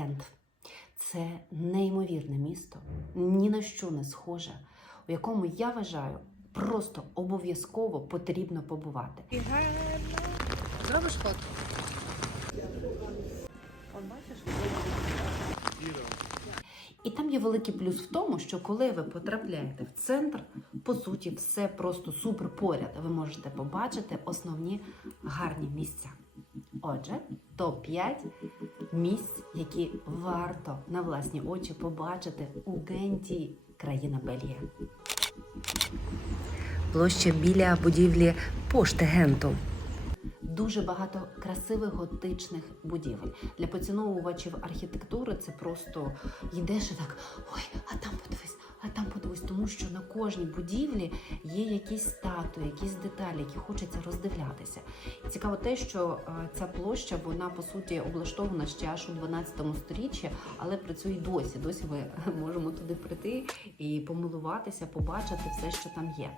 Гент. Це неймовірне місто, ні на що не схоже, у якому я вважаю просто обов'язково потрібно побувати. Зробиш фото? І там є великий плюс в тому, що коли ви потрапляєте в центр, по суті, все просто супер поряд. Ви можете побачити основні гарні місця. Отже, топ-5 місць, які варто на власні очі побачити у Генті, країна Бельгія. Площа біля будівлі пошти Генту. Дуже багато красивих готичних будівель. Для поціновувачів архітектури це просто йдеш і так: ой, а там подивись, а там подивись, тому що на кожній будівлі є якісь статуї, якісь деталі, які хочеться роздивлятися. І цікаво те, що е, ця площа вона по суті облаштована ще аж у 12 сторіччі, але працює досі. Досі ми можемо туди прийти і помилуватися, побачити все, що там є.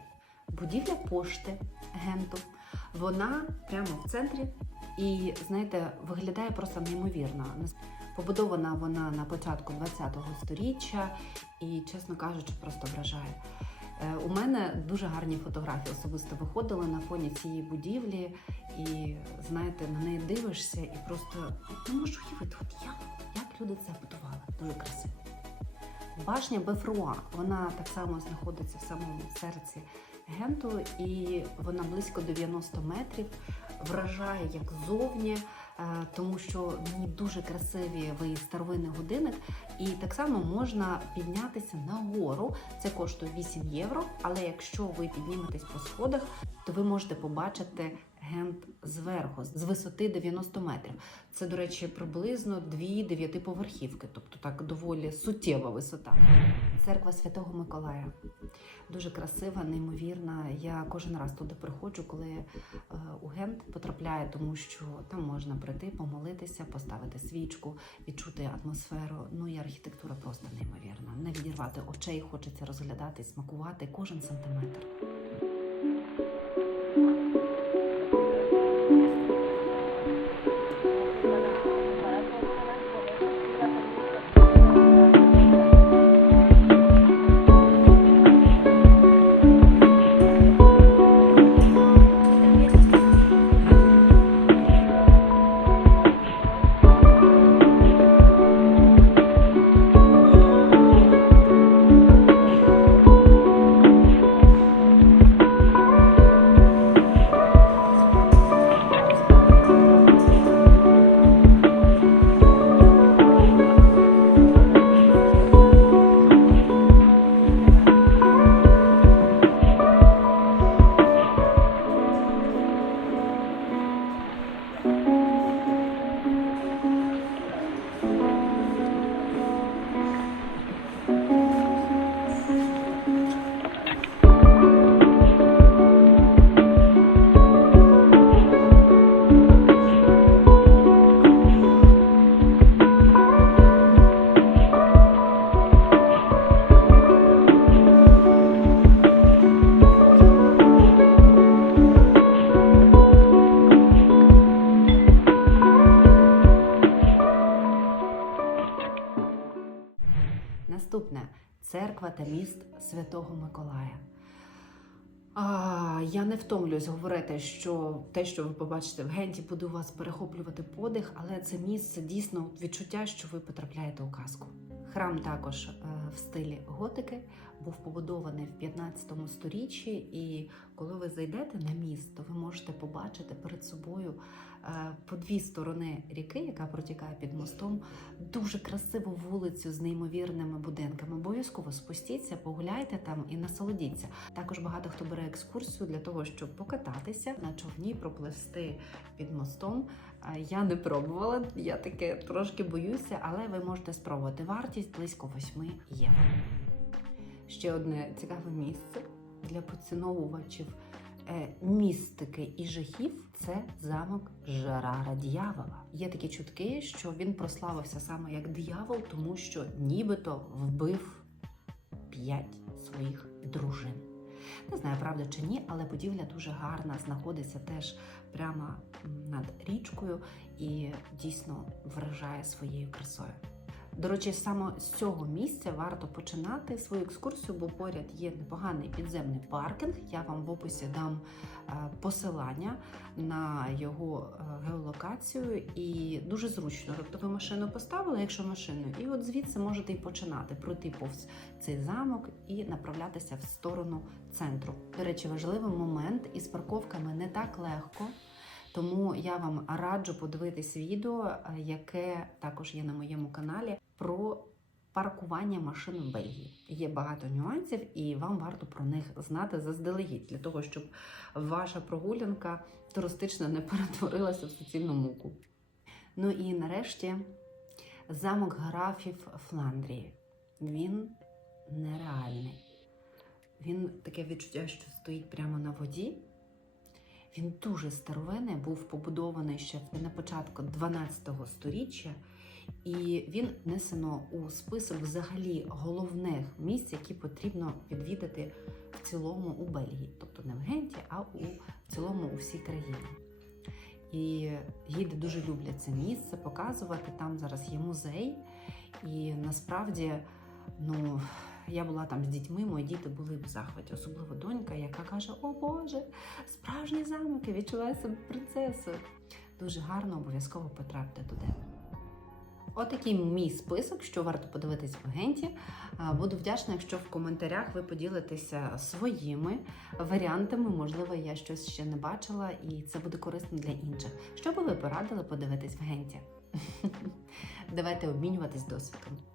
Будівля пошти Генту. Вона прямо в центрі і, знаєте, виглядає просто неймовірно. Побудована вона на початку 20-го сторіччя і, чесно кажучи, просто вражає. Е, У мене дуже гарні фотографії особисто виходили на фоні цієї будівлі, і знаєте, на неї дивишся і просто не можу уявити, от як, як люди це будували. Дуже красиво. Башня Бефруа, вона так само знаходиться в самому серці Генту, і вона близько 90 метрів. Вражає як зовні, е, тому що мені дуже красиві виїзд старовинний годинник. І так само можна піднятися на гору. Це коштує 8 євро. Але якщо ви підніметесь по сходах, то ви можете побачити Гент зверху, з висоти 90 метрів. Це, до речі, приблизно дві дев'ятиповерхівки, тобто так доволі суттєва висота. Церква Святого Миколая. Дуже красива, неймовірна. Я кожен раз туди приходжу, коли е, у Гент потрапляю, тому що там можна прийти, помолитися, поставити свічку, відчути атмосферу. Ну і архітектура просто неймовірна. Не відірвати очей, хочеться розглядати, смакувати кожен сантиметр. Церква та міст Святого Миколая. А, я не втомлююсь говорити, що те, що ви побачите в Генті, буде у вас перехоплювати подих, але це місце дійсно відчуття, що ви потрапляєте у казку. Храм також е, в стилі готики був побудований в 15 сторіччі, і коли ви зайдете на міст, то ви можете побачити перед собою по дві сторони ріки, яка протікає під мостом, дуже красиву вулицю з неймовірними будинками. Обов'язково спустіться, погуляйте там і насолодіться. Також багато хто бере екскурсію для того, щоб покататися на човні, пропливсти під мостом. Я не пробувала, я таке трошки боюся, але ви можете спробувати. Вартість близько 8 євро. Ще одне цікаве місце для поціновувачів е, містики і жахів це замок Жерара Д'явола. Є такі чутки, що він прославився саме як диявол, тому що нібито вбив п'ять своїх дружин. Не знаю, правда чи ні, але будівля дуже гарна, знаходиться теж прямо над річкою і дійсно вражає своєю красою. До речі, саме з цього місця варто починати свою екскурсію, бо поряд є непоганий підземний паркінг. Я вам в описі дам е, посилання на його е, геолокацію і дуже зручно. Тобто ви машину поставили, якщо машиною, і от звідси можете і починати пройти повз цей замок і направлятися в сторону центру. До речі, важливий момент із парковками не так легко. Тому я вам раджу подивитись відео, е, яке також є на моєму каналі, про паркування машин в Бельгії. Є багато нюансів, і вам варто про них знати заздалегідь, для того, щоб ваша прогулянка туристична не перетворилася в суцільну муку. Ну і нарешті замок графів Фландрії. Він нереальний. Він таке відчуття, що стоїть прямо на воді. Він дуже старовинний, був побудований ще на початку 12 століття, і він внесено у список взагалі головних місць, які потрібно відвідати в цілому у Бельгії, тобто не в Генті, а у в цілому у всій країні. І гіди дуже люблять це місце показувати. Там зараз є музей, і насправді, ну. Я була там з дітьми, мої діти були в захваті, особливо донька, яка каже: О Боже, справжні замки, відчуваю себе принцесою. Дуже гарно, обов'язково потрапте туди. Отакий мій список, що варто подивитись в агенті. Буду вдячна, якщо в коментарях ви поділитеся своїми варіантами. Можливо, я щось ще не бачила, і це буде корисно для інших. Що би ви порадили подивитись в агенті? Давайте обмінюватись досвідом.